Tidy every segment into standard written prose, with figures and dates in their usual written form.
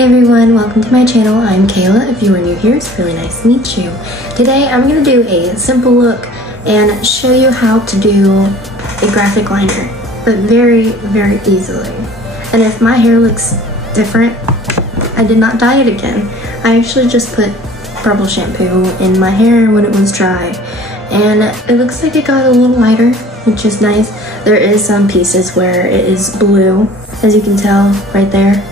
Hi everyone, welcome to my channel. I'm Kayla. If you are new here, it's really nice to meet you. Today I'm going to do a simple look and show you how to do a graphic liner, but very, very easily. And if my hair looks different, I did not dye it again. I actually just put purple shampoo in my hair when it was dry, and it looks like it got a little lighter, which is nice. There is some pieces where it is blue, as you can tell right there,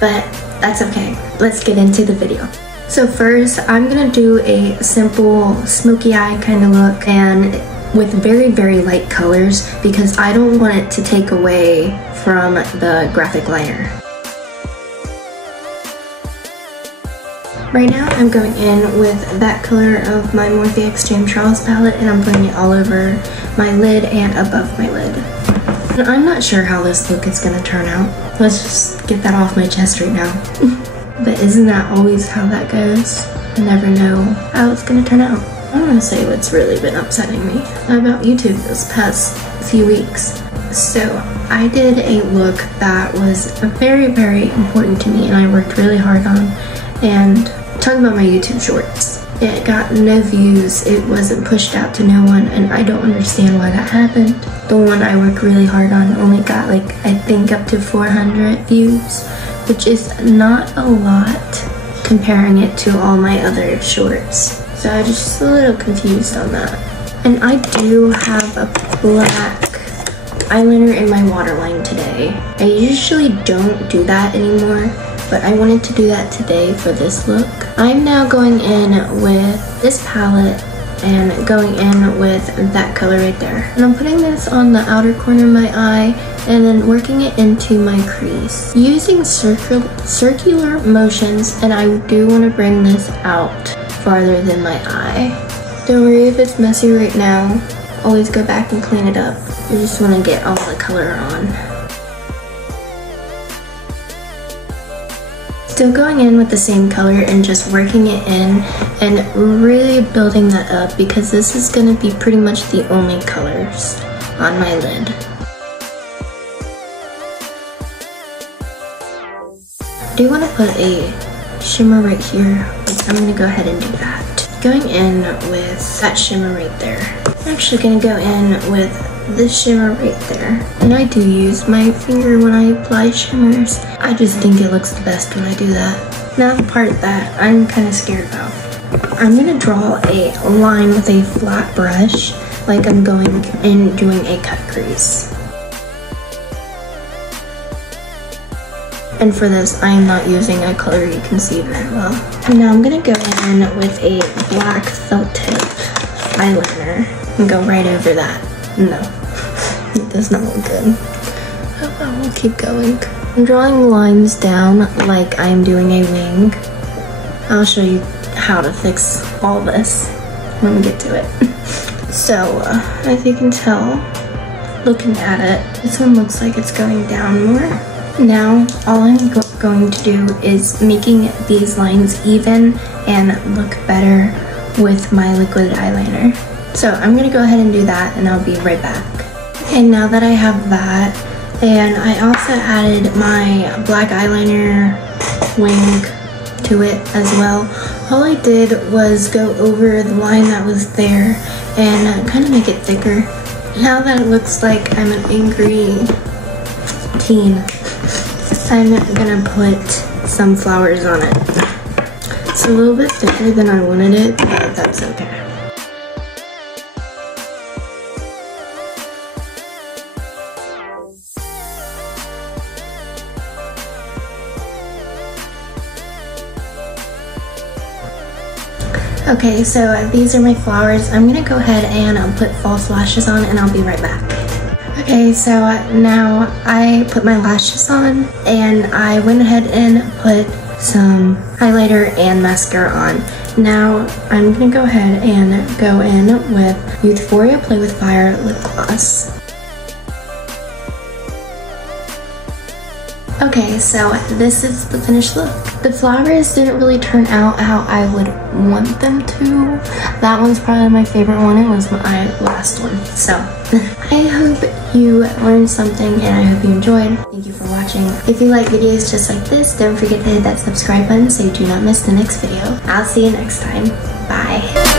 but that's okay. Let's get into the video. So first, I'm gonna do a simple smoky eye kind of look, and with very, very light colors, because I don't want it to take away from the graphic liner. Right now, I'm going in with that color of my Morphe Extreme Charles palette, and I'm putting it all over my lid and above my lid. And I'm not sure how this look is gonna turn out. Let's just get that off my chest right now. But isn't that always how that goes? I never know how it's gonna turn out. I want to say what's really been upsetting me about YouTube this past few weeks. So I did a look that was very, very important to me and I worked really hard on. And talking about my YouTube shorts, it got no views, it wasn't pushed out to no one, and I don't understand why that happened. The one I worked really hard on only got like, I think up to 400 views, which is not a lot comparing it to all my other shorts. So I'm just a little confused on that. And I do have a black eyeliner in my waterline today. I usually don't do that anymore, but I wanted to do that today for this look. I'm now going in with this palette and going in with that color right there. And I'm putting this on the outer corner of my eye and then working it into my crease. Using circular motions, and I do want to bring this out farther than my eye. Don't worry if it's messy right now. Always go back and clean it up. I just want to get all the color on. Still going in with the same color and just working it in and really building that up, because this is going to be pretty much the only colors on my lid. I do want to put a shimmer right here, I'm going to go ahead and do that. Going in with that shimmer right there. I'm actually going to go in with this shimmer right there. And I do use my finger when I apply shimmers. I just think it looks the best when I do that. Now the part that I'm kind of scared about. I'm going to draw a line with a flat brush, like I'm going and doing a cut crease. And for this, I am not using a color you can see very well. And now I'm going to go in with a black felt tip eyeliner and go right over that. No, it does not look good. I will keep going. I'm drawing lines down like I'm doing a wing. I'll show you how to fix all this when we get to it. So, as you can tell, looking at it, this one looks like it's going down more. Now, all I'm going to do is making these lines even and look better with my liquid eyeliner. So I'm gonna go ahead and do that and I'll be right back. Okay, now that I have that, and I also added my black eyeliner wing to it as well. All I did was go over the line that was there and kind of make it thicker. Now that it looks like I'm an angry teen, I'm gonna put some flowers on it. It's a little bit thicker than I wanted it, but that's okay. Okay, so these are my flowers. I'm gonna go ahead and put false lashes on and I'll be right back. Okay, so now I put my lashes on and I went ahead and put some highlighter and mascara on. Now I'm gonna go ahead and go in with Euphoria Play With Fire lip gloss. Okay, so this is the finished look. The flowers didn't really turn out how I would want them to. That one's probably my favorite one. It was my last one. So I hope you learned something and I hope you enjoyed. Thank you for watching. If you like videos just like this, don't forget to hit that subscribe button so you do not miss the next video. I'll see you next time. Bye.